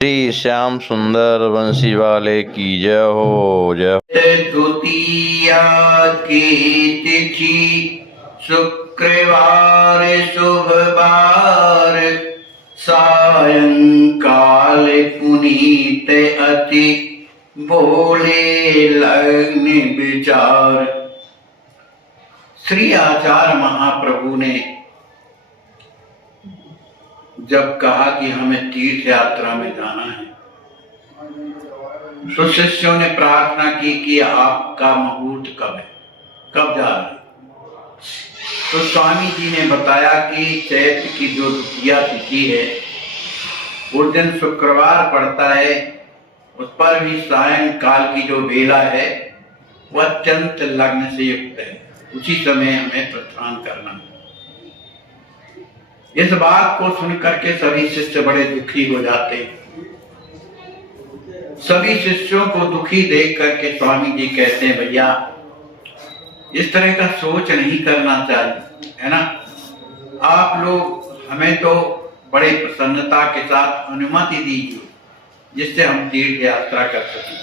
श्री श्याम सुंदर बंसी वाले की जय हो, जय हो। द्वितीया की तिथि शुक्रवार शुभ बार, सायंकाल पुनीत अति बोले लग्न विचार। श्री आचार्य महाप्रभु ने जब कहा कि हमें तीर्थ यात्रा में जाना है, तो शिष्यों ने प्रार्थना की कि आपका मुहूर्त कब है, कब जा रहे हैं। तो स्वामी जी ने बताया कि चैत्र की जो द्वितीया तिथि है उस दिन शुक्रवार पड़ता है, उस पर भी सायंकाल की जो वेला है वह अत्यंत लग्न से युक्त है, उसी समय हमें प्रस्थान करना है। इस बात को सुनकर के सभी शिष्य बड़े दुखी हो जाते हैं। सभी शिष्यों को दुखी देख करके स्वामी जी कहते हैं, भैया इस तरह का सोच नहीं करना चाहिए, है ना। आप लोग हमें तो बड़े प्रसन्नता के साथ अनुमति दीजिए जिससे हम तीर्थ यात्रा कर सकें।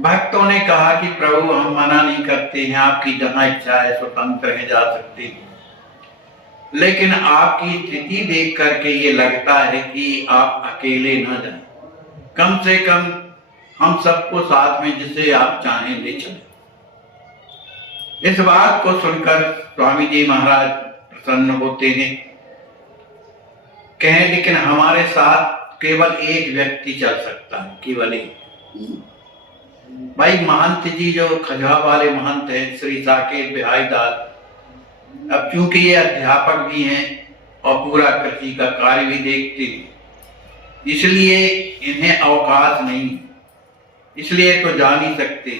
भक्तों ने कहा कि प्रभु हम मना नहीं करते हैं, आपकी जहां इच्छा है स्वतंत्र है, जा सकते हैं, लेकिन आपकी स्थिति देख करके ये लगता है कि आप अकेले न जाएं, कम से कम हम सबको साथ में जिसे आप चाहें ले चलें। इस बात को सुनकर स्वामी जी महाराज प्रसन्न होते हैं, कहें लेकिन हमारे साथ केवल एक व्यक्ति चल सकता है, केवल एक। भाई महंत जी जो खजुआ वाले महंत हैं श्री साकेत बिहारी दास, अब चूंकि ये अध्यापक भी हैं और पूरा कृषि का कार्य भी देखते हैं, इसलिए इन्हें अवकाश नहीं, इसलिए तो जा नहीं सकते।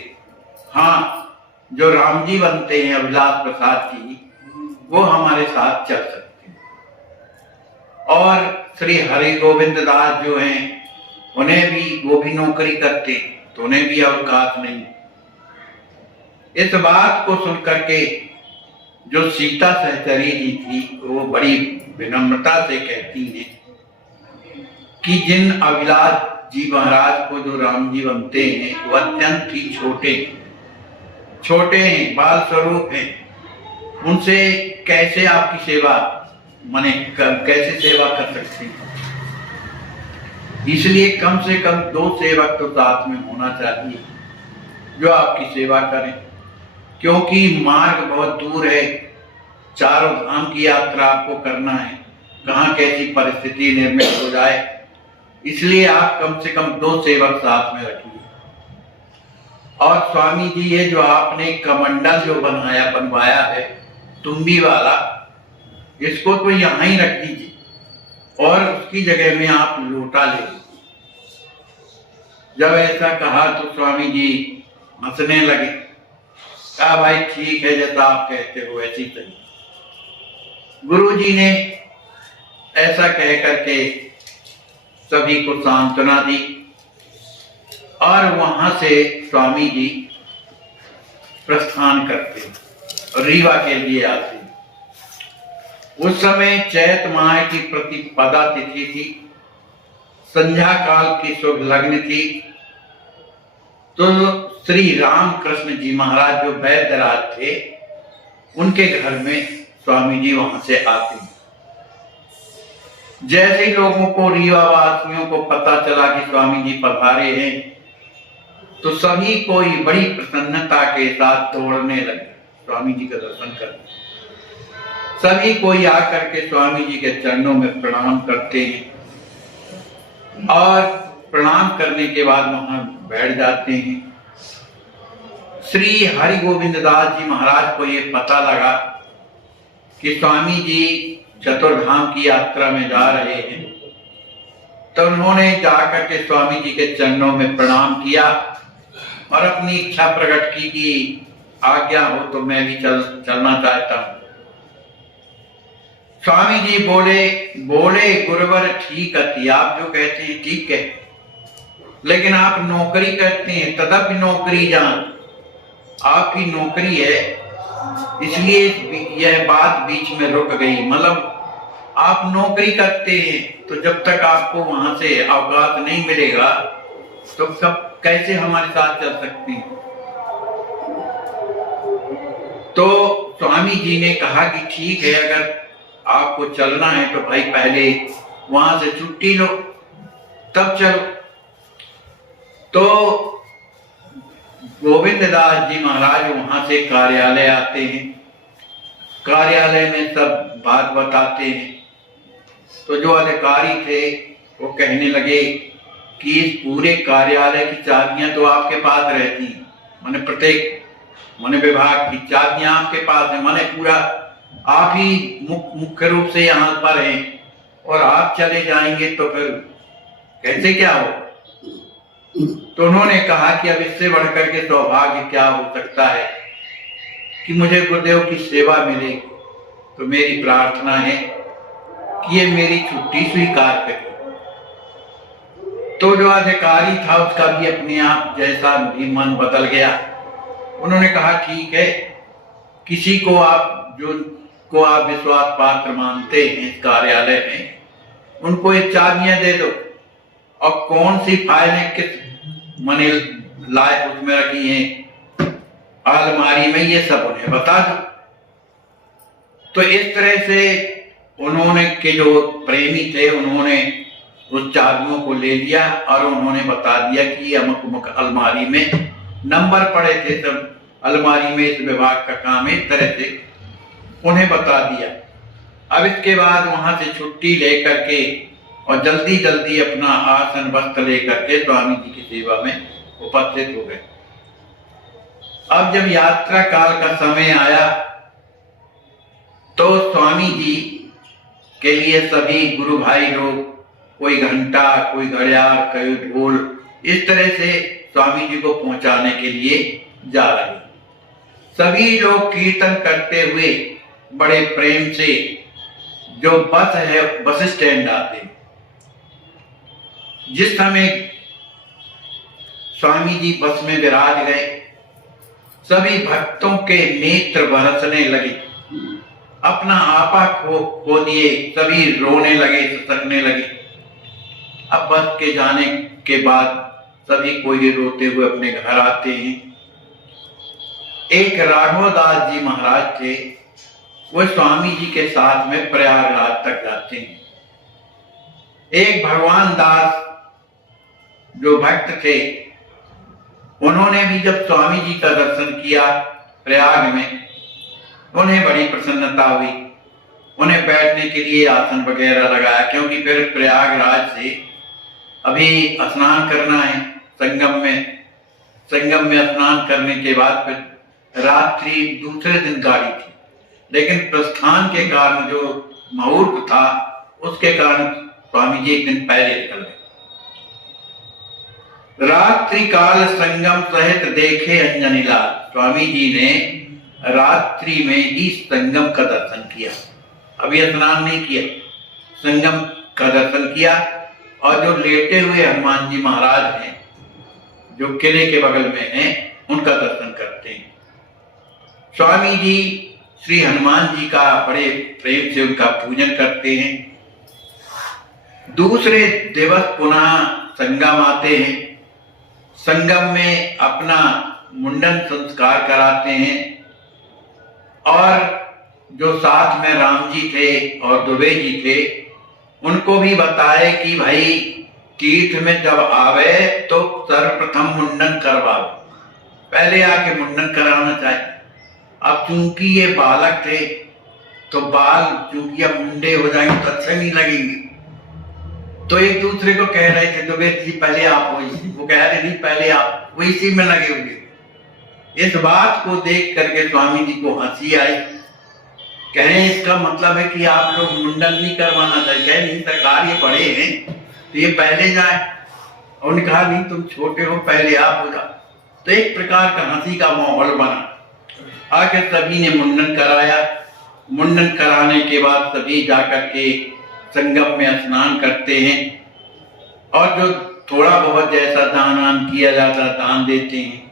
हाँ, जो राम जी बनते हैं अभिलाष प्रसाद जी, वो हमारे साथ चल सकते हैं। और श्री हरि गोविंद दास जो हैं, उन्हें भी, वो भी नौकरी करते, तो उन्हें भी अवकाश नहीं। इस बात को सुनकर के जो सीता सहचरी जी थी, वो बड़ी विनम्रता से कहती हैं कि जिन अभिलाष जी महाराज को जो राम जी बनते हैं वो अत्यंत ही छोटे हैं, बाल स्वरूप हैं, उनसे कैसे आपकी सेवा कैसे सेवा कर सकते हैं। इसलिए कम से कम 2 सेवक तो साथ में होना चाहिए जो आपकी सेवा करें, क्योंकि मार्ग बहुत दूर है, चारों धाम की यात्रा आपको करना है, कहाँ कैसी परिस्थिति निर्मित हो जाए, इसलिए आप कम से कम 2 सेवक साथ में रखिए। और स्वामी जी ये जो आपने कमंडल जो बनवाया है तुम्बी वाला, इसको तो यहाँ ही रख दीजिए और उसकी जगह में आप लोटा ले। जब ऐसा कहा तो स्वामी जी हंसने लगे, कहा भाई ठीक है, जैसा आप कहते हो वैसी सही। गुरु जी ने ऐसा कह करके सभी को सांत्वना दी और वहां से स्वामी जी प्रस्थान करते, रीवा के लिए आते। उस समय चैत माह की प्रतिपदा तिथि थी, संध्या काल की शुभ लग्न थी। तो श्री रामकृष्ण जी महाराज जो वैद्यराज थे, उनके घर में स्वामी जी वहां से आते। जैसे ही लोगों को, रीवा वासियों को पता चला कि स्वामी जी पधारे हैं, तो सभी कोई बड़ी प्रसन्नता के साथ दौड़ने लगे स्वामी जी का दर्शन करने। सभी कोई आकर के स्वामी जी के चरणों में प्रणाम करते हैं और प्रणाम करने के बाद वहां बैठ जाते हैं। श्री हरि गोविंद दास जी महाराज को ये पता लगा कि स्वामी जी चतुर्धाम की यात्रा में जा रहे हैं, तो उन्होंने जाकर के स्वामी जी के चरणों में प्रणाम किया और अपनी इच्छा प्रकट की कि आज्ञा हो तो मैं भी चलना चाहता हूं। स्वामी जी बोले गुरुवर ठीक है, आप जो कहते हैं ठीक है, लेकिन आप नौकरी करते हैं, तदपि नौकरी जान, आपकी नौकरी है, इसलिए यह बात बीच में रुक गई। मतलब आप नौकरी करते हैं तो जब तक आपको वहां से अवकाश नहीं मिलेगा तो सब कैसे हमारे साथ चल सकते हैं। तो स्वामी जी ने कहा कि ठीक है, अगर आपको चलना है तो भाई पहले वहां से छुट्टी लो तब चलो। तो गोविंद दास जी महाराज वहां से कार्यालय आते हैं, कार्यालय में सब बात बताते हैं। तो जो अधिकारी थे वो कहने लगे कि इस पूरे कार्यालय की चाबियां तो आपके पास रहती हैं, माने प्रत्येक विभाग की चाबियां आपके पास है, माने पूरा आप ही मुख्य रूप से यहाँ पर हैं और आप चले जाएंगे तो फिर कैसे क्या हो। तो उन्होंने कहा कि अब इससे बढ़कर के सौभाग्य क्या हो सकता है कि मुझे गुरुदेव की सेवा मिले। तो मेरी प्रार्थना है कि ये मेरी छुट्टी स्वीकार करे। तो जो अधिकारी था उसका भी अपने आप जैसा भी मन बदल गया। उन्होंने कहा ठीक है, किसी को आप को आप विश्वास पात्र मानते हैं इस कार्यालय में, उनको ये चाबियां दे दो और कौन सी फाइलें किस मनी लाए उसमें रखी हैं अलमारी में, ये सब उन्हें बता दो। तो इस तरह से उन्होंने के जो प्रेमी थे उन्होंने उस चाबियों को ले लिया और उन्होंने बता दिया कि अमुक अमुक अलमारी में नंबर पड़े थे, सब अलमारी में इस विभाग का काम है, इस तरह से उन्हें बता दिया। अब इसके बाद वहां से छुट्टी लेकर के और जल्दी जल्दी अपना आसन वस्त्र लेकर के स्वामी जी की सेवा में उपस्थित हो गए। अब जब यात्रा काल का समय आया तो स्वामी जी के लिए सभी गुरु भाई लोग, कोई घंटा, कोई घड़ियाल, कोई ढोल, इस तरह से स्वामी जी को पहुंचाने के लिए जा रहे। सभी लोग कीर्तन करते हुए बड़े प्रेम से जो बस है बस स्टैंड आते। जिस समय स्वामी जी बस में विराज गए सभी भक्तों के नेत्र बरसने लगे, अपना आपा खो दिए, सभी रोने लगे, ससकने लगे। अब बस के जाने के बाद सभी कोई रोते हुए अपने घर आते हैं। एक राघवदास जी महाराज थे, वो स्वामी जी के साथ में प्रयागराज तक जाते हैं। एक भगवान दास जो भक्त थे उन्होंने भी जब स्वामी जी का दर्शन किया प्रयाग में, उन्हें बड़ी प्रसन्नता हुई। उन्हें बैठने के लिए आसन वगैरह लगाया, क्योंकि फिर प्रयागराज से अभी स्नान करना है संगम में स्नान करने के बाद फिर रात्रि दूसरे दिन गाड़ी थी, लेकिन प्रस्थान के कारण जो मुहूर्त था उसके कारण स्वामी जी एक दिन पहले निकल गए। रात्रि काल संगम सहित देखे अंजनी लाल, स्वामी जी ने रात्रि में ही संगम का दर्शन किया, अभी स्नान नहीं किया, संगम का दर्शन किया। और जो लेटे हुए हनुमान जी महाराज हैं जो किले के बगल में हैं उनका दर्शन करते हैं। स्वामी जी श्री हनुमान जी का बड़े प्रेम से उनका पूजन करते हैं। दूसरे दिवस पुनः संगम आते हैं, संगम में अपना मुंडन संस्कार कराते हैं और जो साथ में राम जी थे और दुबे जी थे उनको भी बताए कि भाई तीर्थ में जब आवे तो सर्वप्रथम मुंडन करवाओ, पहले आके मुंडन कराना चाहिए। अब चूंकि ये बालक थे तो बाल चूंकि अब मुंडे हो जाएंगे तो अच्छे नहीं लगेंगे, तो एक दूसरे को कह रहे थे दुबे जी पहले आप हो, वो कह रहे थे पहले आप, वो इसी में लगे हुए। इस बात को देख करके स्वामी जी को हंसी आई। कहें इसका मतलब है कि आप लोग मुंडन नहीं करवाना चाहिए। कहे नहीं सरकार, ये बड़े हैं तो ये पहले जाए। उन्होंने कहा नहीं तुम छोटे हो, पहले आप हो जाओ। तो एक प्रकार का हंसी का माहौल बना। आकर सभी ने मुंडन कराया। मुंडन कराने के बाद सभी जाकर के संगम में स्नान करते हैं और जो थोड़ा बहुत जैसा दान किया जाता दान देते हैं।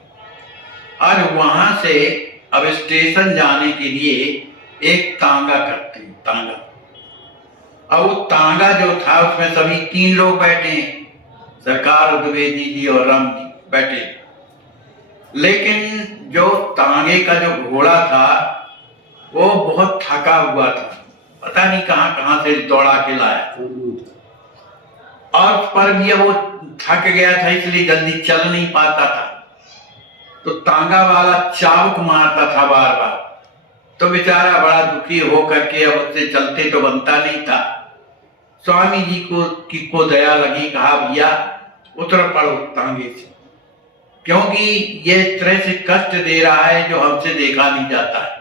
और वहां से अब स्टेशन जाने के लिए एक तांगा करते हैं। तांगा अब वो तांगा जो था उसमें सभी 3 लोग बैठे हैं, सरकार, द्विवेदी जी और राम जी बैठे। लेकिन जो तांगे का जो घोड़ा था वो बहुत थका हुआ था, पता नहीं कहां कहां से दौड़ा के लाया, और पर भी वो थक गया था इसलिए जल्दी चल नहीं पाता था। तो तांगा वाला चाबुक मारता था बार बार, तो बेचारा बड़ा दुखी हो करके अब उससे चलते तो बनता नहीं था। स्वामी जी को दया लगी, कहा भैया उतर पड़ो तांगे से, क्योंकि ये इस तरह से कष्ट दे रहा है जो हमसे देखा नहीं जाता है।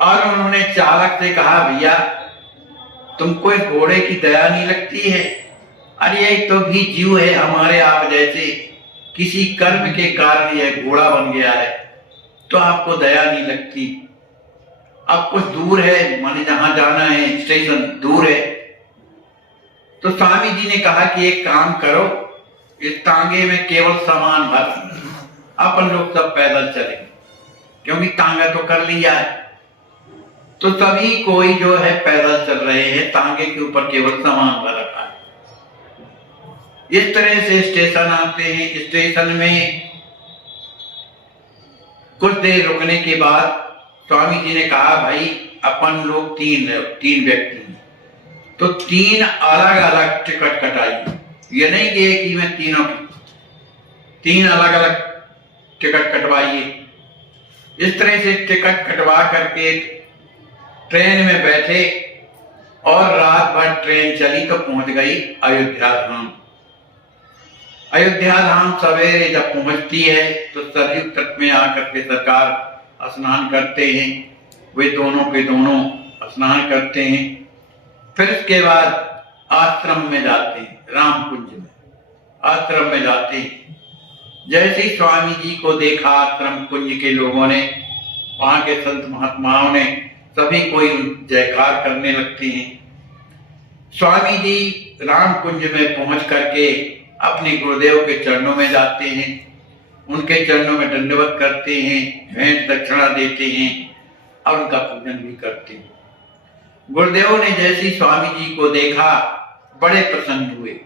और उन्होंने चालक से कहा, भैया तुमको इस घोड़े की दया नहीं लगती है? अरे ये तो भी जीव है हमारे आप जैसे, किसी कर्म के कारण यह घोड़ा बन गया है, तो आपको दया नहीं लगती? अब कुछ दूर है, माने जहां जाना है स्टेशन दूर है। तो स्वामी जी ने कहा कि एक काम करो, इस तांगे में केवल सामान भर, अपन लोग सब पैदल चलेंगे, क्योंकि तांगा तो कर लिया है। तो सभी कोई जो है पैदल चल रहे हैं, तांगे के ऊपर केवल सामान भर रखा है। इस तरह से स्टेशन आते हैं। स्टेशन में कुछ देर रुकने के बाद स्वामी जी ने कहा, भाई अपन लोग तीन व्यक्ति हैं, तो 3 अलग अलग टिकट कटाइए। ये नहीं कि एक ही में तीनों की, 3 अलग अलग टिकट कटवाइए। इस तरह से टिकट कटवा करके ट्रेन में बैठे और रात भर ट्रेन चली तो पहुंच गई अयोध्या धाम। अयोध्या धाम सवेरे जब पहुंचती है तो सरयू तट में आकर के सरकार स्नान करते हैं, वे दोनों के दोनों स्नान करते हैं। फिर इसके बाद आश्रम में जाते हैं, राम कुंज में आश्रम में जाते हैं। जैसे ही स्वामी जी को देखा आश्रम कुंज के लोगों ने, वहां के संत महात्माओं ने, सभी कोई जयकार करने लगते हैं। स्वामी जी राम कुंज में पहुंच करके अपने गुरुदेव के चरणों में जाते हैं, उनके चरणों में दंडवत करते हैं, भेंट दक्षिणा देते हैं और उनका पूजन भी करते हैं। गुरुदेव ने जैसे स्वामी जी को देखा बड़े प्रसन्न हुए,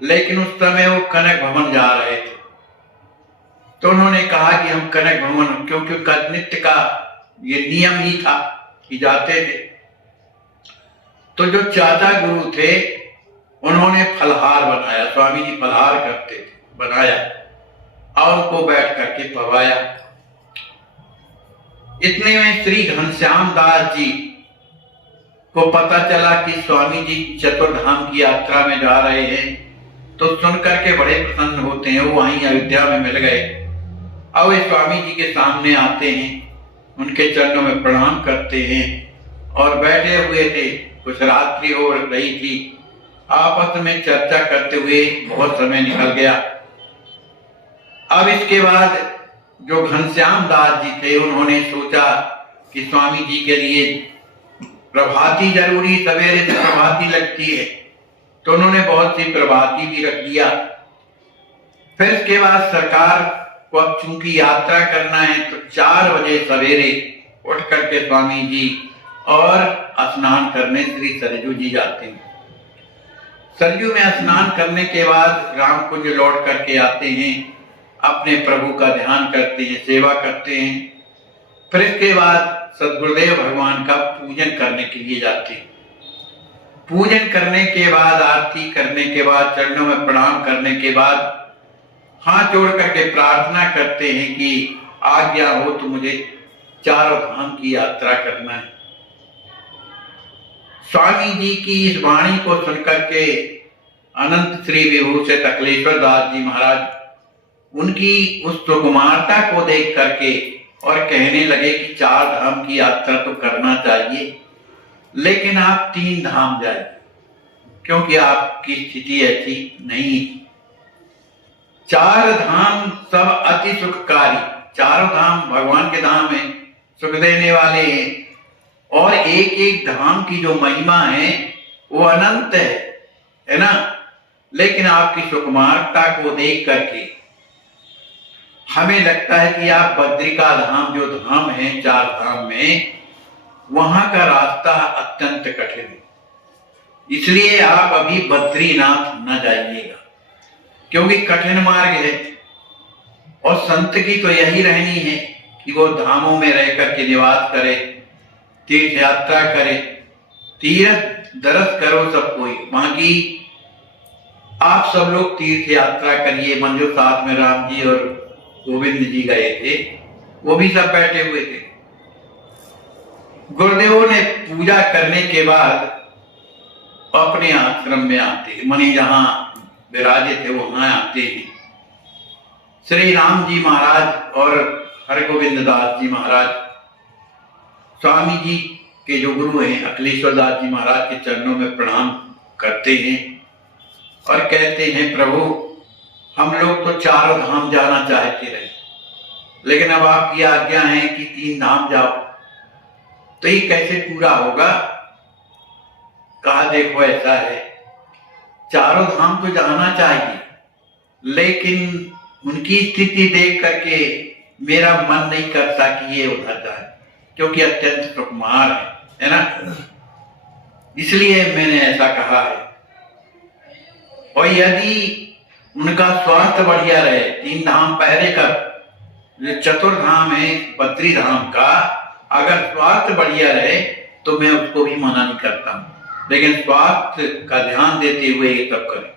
लेकिन उस समय वो कनक भवन जा रहे थे। तो उन्होंने कहा कि हम कनक भवन, क्योंकि नित्य का ये नियम ही था कि जाते थे। तो जो चाचा गुरु थे उन्होंने फलहार बनाया, स्वामी जी फलहार करते थे, बनाया और उनको बैठ करके पवाया। इतने में श्री घनश्याम दास जी को पता चला कि स्वामी जी चतुर्धाम की यात्रा में जा रहे हैं, तो सुनकर के बड़े प्रसन्न होते हैं। वो वहीं अयोध्या में मिल गए। अब वे स्वामी जी के सामने आते हैं, उनके चरणों में प्रणाम करते हैं और बैठे हुए थे। कुछ रात्रि हो रही थी, आपस में चर्चा करते हुए बहुत समय निकल गया। अब इसके बाद जो घनश्याम दास जी थे उन्होंने सोचा कि स्वामी जी के लिए प्रभाती जरूरी, सवेरे से प्रभाती लगती है, तो उन्होंने बहुत सी प्रभाती भी रख दिया। फिर इसके बाद सरकार को अब चूंकि यात्रा करना है तो 4 बजे सवेरे उठ करके स्वामी जी और स्नान करने श्री सरयू जी जाते हैं। सरयू में स्नान करने के बाद राम कुंज लौट करके आते हैं, अपने प्रभु का ध्यान करते हैं, सेवा करते हैं। फिर इसके बाद सद्गुरुदेव भगवान का पूजन करने के लिए जाते हैं। पूजन करने के बाद, आरती करने के बाद, चरणों में प्रणाम करने के बाद हाथ जोड़ करके प्रार्थना करते हैं कि आज्ञा हो तो मुझे 4 धाम की यात्रा करना है। स्वामी जी की इस वाणी को सुनकर के अनंत श्री विभूषित अखिलेश्वर दास जी महाराज उनकी उस सुकुमारता को देख करके और कहने लगे कि 4 धाम की यात्रा तो करना चाहिए, लेकिन आप 3 धाम जाइए, क्योंकि आपकी स्थिति ऐसी नहीं। 4 धाम सब अति सुखकारी, 4 धाम भगवान के धाम है, सुख देने वाले हैं, और एक एक धाम की जो महिमा है वो अनंत है ना। लेकिन आपकी सुकुमारता को देख करके हमें लगता है कि आप बद्रिका धाम, जो धाम है 4 धाम में, वहां का रास्ता अत्यंत कठिन है, इसलिए आप अभी बद्रीनाथ न जाइएगा, क्योंकि कठिन मार्ग है। और संत की तो यही रहनी है कि वो धामों में रह करके निवास करे, तीर्थ यात्रा करे, तीर्थ दर्श करो सब कोई। बाकी आप सब लोग तीर्थ यात्रा करिए। मन जो साथ में राम जी और गोविंद जी गए थे, वो भी सब बैठे हुए थे। गुरुदेवों ने पूजा करने के बाद अपने आश्रम में आते, मनी जहां विराजे थे वहां आते हैं। श्री राम जी महाराज और हरगोविंद दास जी महाराज, स्वामी जी के जो गुरु हैं अखिलेश्वर दास जी महाराज के चरणों में प्रणाम करते हैं और कहते हैं, प्रभु हम लोग तो चारों धाम जाना चाहते रहे, लेकिन अब आपकी आज्ञा है कि 3 धाम जाओ, तो ये कैसे पूरा होगा? कहा देखो ऐसा है, चारों धाम तो जाना चाहिए, लेकिन उनकी स्थिति देख करके मेरा मन नहीं करता कि ये उधर जाए, क्योंकि अत्यंत सुकुमार है ना। इसलिए मैंने ऐसा कहा है। और यदि उनका स्वास्थ्य बढ़िया रहे, 3 धाम पहले कर, जो चतुर्धाम है बद्री धाम का, अगर स्वास्थ्य बढ़िया रहे तो मैं उसको भी मना नहीं करता हूं, लेकिन स्वास्थ्य का ध्यान देते हुए ये सब करें।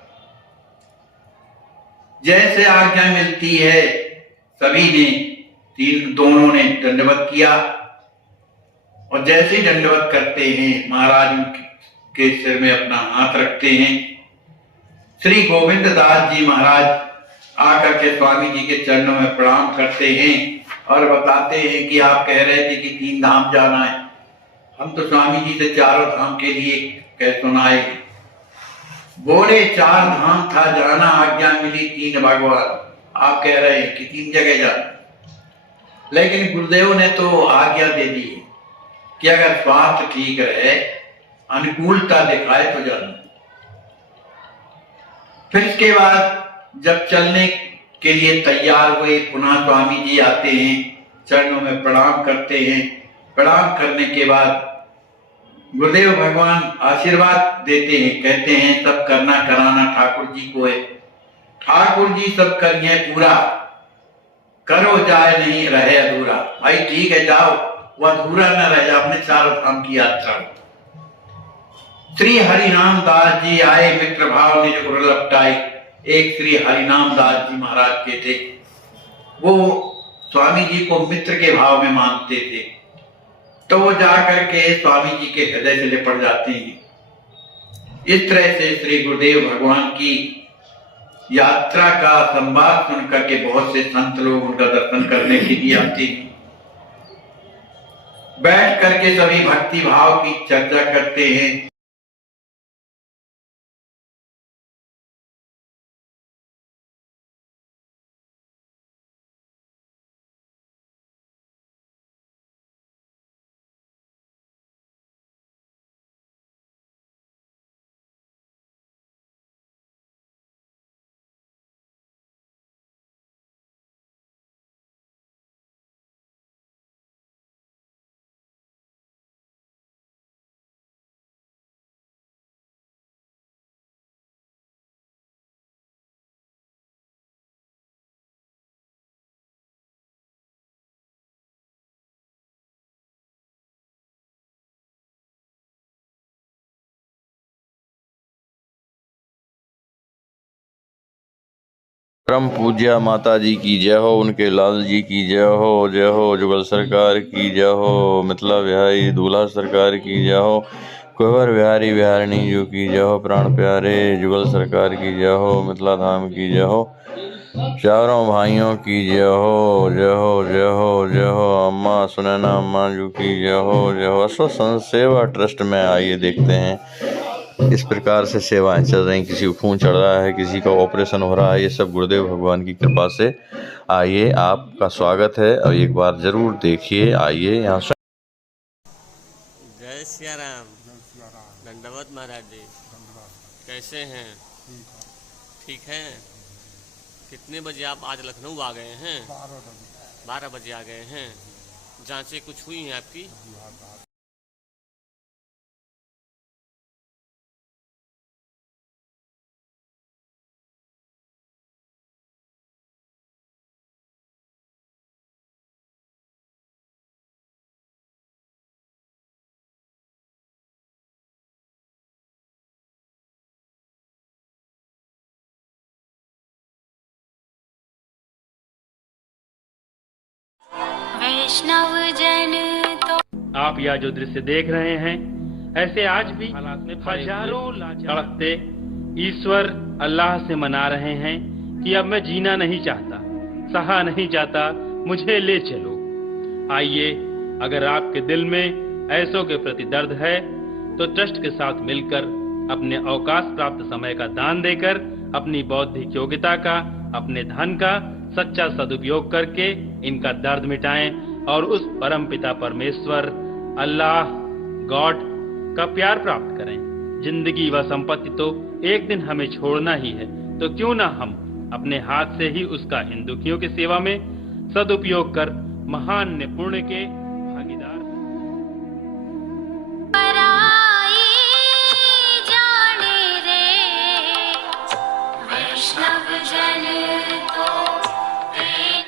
जैसे आज्ञा मिलती है सभी ने, दोनों ने दंडवत किया, और जैसे ही दंडवत करते हैं महाराज के सिर में अपना हाथ रखते हैं। श्री गोविंद दास जी महाराज आकर के स्वामी जी के चरणों में प्रणाम करते हैं और बताते हैं कि आप कह रहे थे कि 3 धाम जाना है, हम तो स्वामी जी से चारों धाम के लिए कह सुनाए। बोले 4 धाम था जाना, आज्ञा मिली 3 भगवान, आप कह रहे हैं कि 3 जगह जाना। लेकिन गुरुदेव ने तो आज्ञा दे दी कि अगर स्वास्थ्य ठीक रहे, अनुकूलता दिखाए तो जाना। फिर इसके बाद जब चलने के लिए तैयार हुए, पुनः स्वामी जी आते हैं, चरणों में प्रणाम करते हैं। प्रणाम करने के बाद गुरुदेव भगवान आशीर्वाद देते हैं, कहते हैं सब करना कराना ठाकुर जी को है, ठाकुर जी सब करिए पूरा, करो जाए नहीं रहे अधूरा। भाई ठीक है, जाओ, वो अधूरा न रह जाए, अपने चारों धाम की यात्रा। श्री हरिनाम दास जी आए, मित्र भाव ने जो गुरु लपटाई। एक श्री हरिनाम दास जी महाराज के थे, वो स्वामी जी को मित्र के भाव में मानते थे, तो वो जाकर के स्वामी जी के हृदय से लिपट जाते हैं। इस तरह से श्री गुरुदेव भगवान की यात्रा का संवाद सुन करके बहुत से संत लोग उनका दर्शन करने के लिए आते हैं। बैठ करके सभी भक्ति भाव की चर्चा करते हैं। परम पूज्य माता जी की जय हो, उनके लाल जी की जय हो, जुगल सरकार की जय हो, मिथिला बिहारी दूल्हा सरकार की जय हो, कुंवर बिहारी बिहारिणी जी की जय हो, प्राण प्यारे जुगल सरकार की जय हो, मिथिला धाम की जय हो, चारों भाइयों की जय हो, जय हो जय हो जय हो, अम्मा सुनैना अम्मा जी की जय हो। अश्वत्थ संत सेवा ट्रस्ट में आइए देखते हैं इस प्रकार से सेवाएं चल रही, किसी को खून चढ़ रहा है, किसी का ऑपरेशन हो रहा है, ये सब गुरुदेव भगवान की कृपा से। आइए, आपका स्वागत है और एक बार जरूर देखिए, आइए यहाँ। जय सिया राम। दंडवत महाराज जी, कैसे हैं? ठीक हैं? कितने बजे आप आज लखनऊ आ गए हैं? 12 बजे आ गए हैं। जांचें कुछ हुई हैं आपकी? वैष्णव जन तो। आप यह जो दृश्य देख रहे हैं, ऐसे आज भी हालात में हजारों तड़पते ईश्वर अल्लाह से मना रहे हैं कि अब मैं जीना नहीं चाहता, सहा नहीं जाता, मुझे ले चलो। आइए, अगर आपके दिल में ऐसों के प्रति दर्द है तो ट्रस्ट के साथ मिलकर अपने अवकाश प्राप्त समय का दान देकर अपनी बौद्धिक योग्यता का, अपने धन का सच्चा सदुपयोग करके इनका दर्द मिटाएं और उस परम पिता परमेश्वर अल्लाह गॉड का प्यार प्राप्त करें। जिंदगी व संपत्ति तो एक दिन हमें छोड़ना ही है, तो क्यों ना हम अपने हाथ से ही उसका इन दुखियों की सेवा में सदुपयोग कर महान पुण्य के भागीदार। वैष्णव जन